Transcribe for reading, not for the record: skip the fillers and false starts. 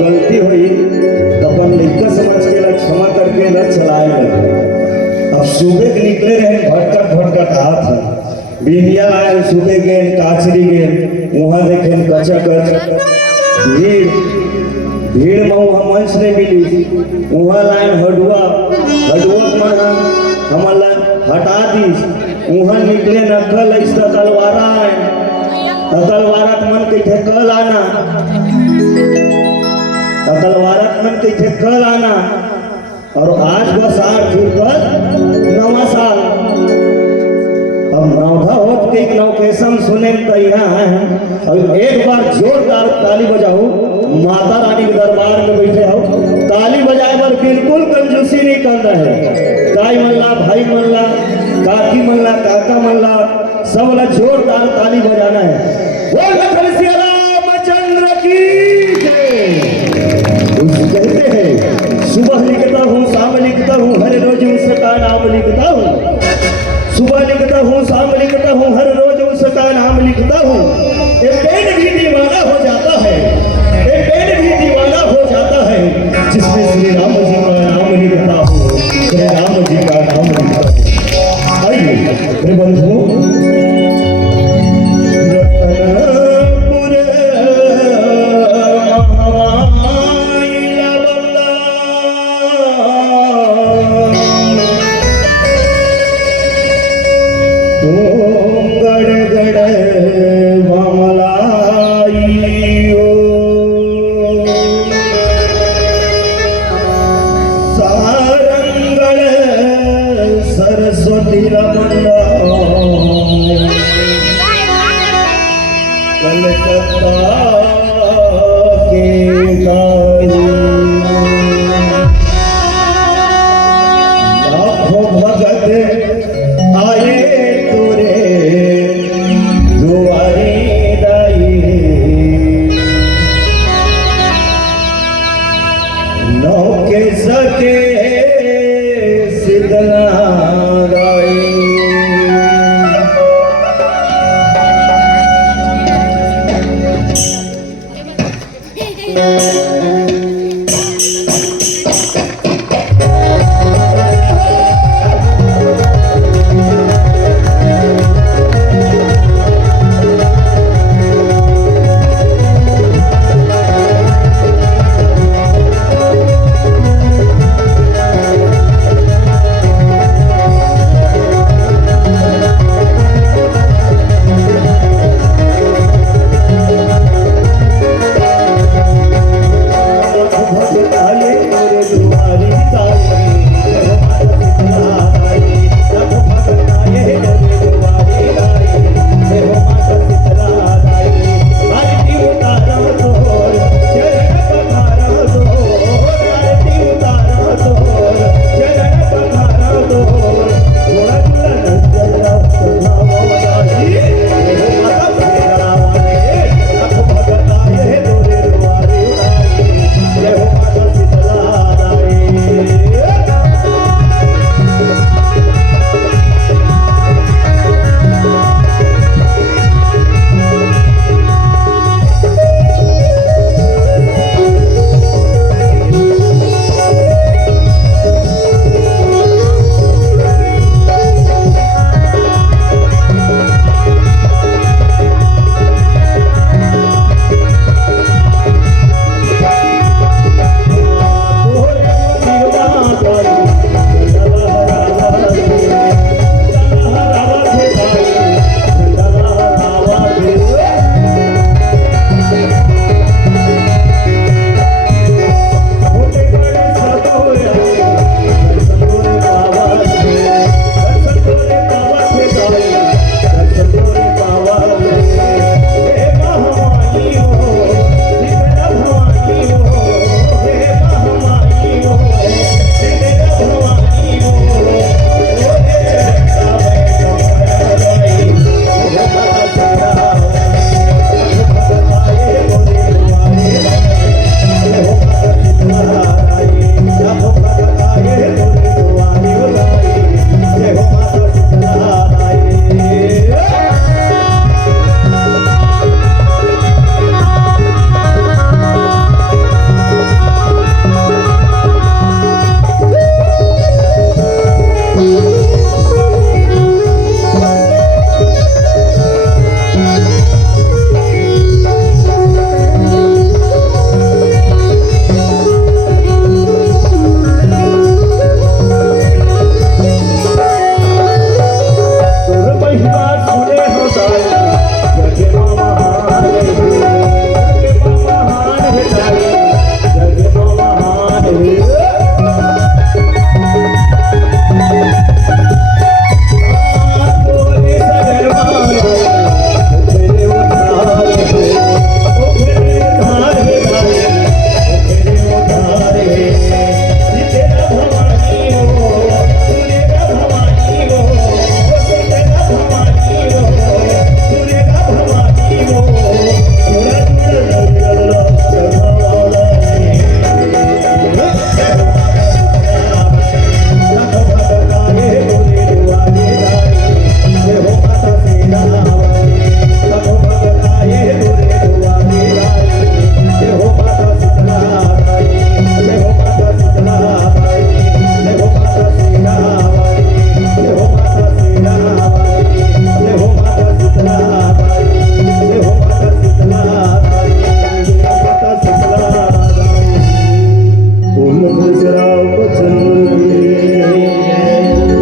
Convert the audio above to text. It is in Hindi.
गलती हुई तो अपन लड़का समझ के ला क्षमा करके न चलाए लगे। अब सुबह के निकले रहे भटकट भटकट हाथ बिनिया आए सुबह गेन काचरी गेन वहाँ देखे कचा कच भीड़ भीड़ में वहाँ मंच नहीं मिली वहाँ लाइन हडुआ मना हमार लाइन हटा दी वहाँ निकले नकल ऐसा तलवारा है तलवारा मन के थे कल आना तलवारा मन के थे कल आना और आज बस आठ फिर कल नवा साल अब नौधा होत के नौकेशम सुने तो यहाँ हैं अब एक बार जोरदार ताली बजाओ माता रानी के दरबार में बैठे हो ताली बजाए पर बिल्कुल कंजूसी नहीं कर रहे गाय मल्ला भाई मल्ला काकी मल्ला काका मल्ला सब वाला जोरदार ताली बजाना है बोल रामचंद्र की कहते हैं सुबह लिखता हूँ शाम लिखता हूँ हर रोज उसका नाम लिखता हूँ सुबह लिखता हूँ शाम लिखता हूँ हर रोज उसका नाम लिखता हूँ एक पेड़ भी दीवाना हो जाता है एक पेड़ भी दीवाना हो जाता है जिसमें श्री राम जी का नाम लिखता हूँ श्री राम जी का नाम लिखता हूँ। आइए मेरे बंधुओं सरस्वती कलकत्ता के लाखों भगत आए तोरे दुआरे दाई नौके सके सिद्धना Thank you.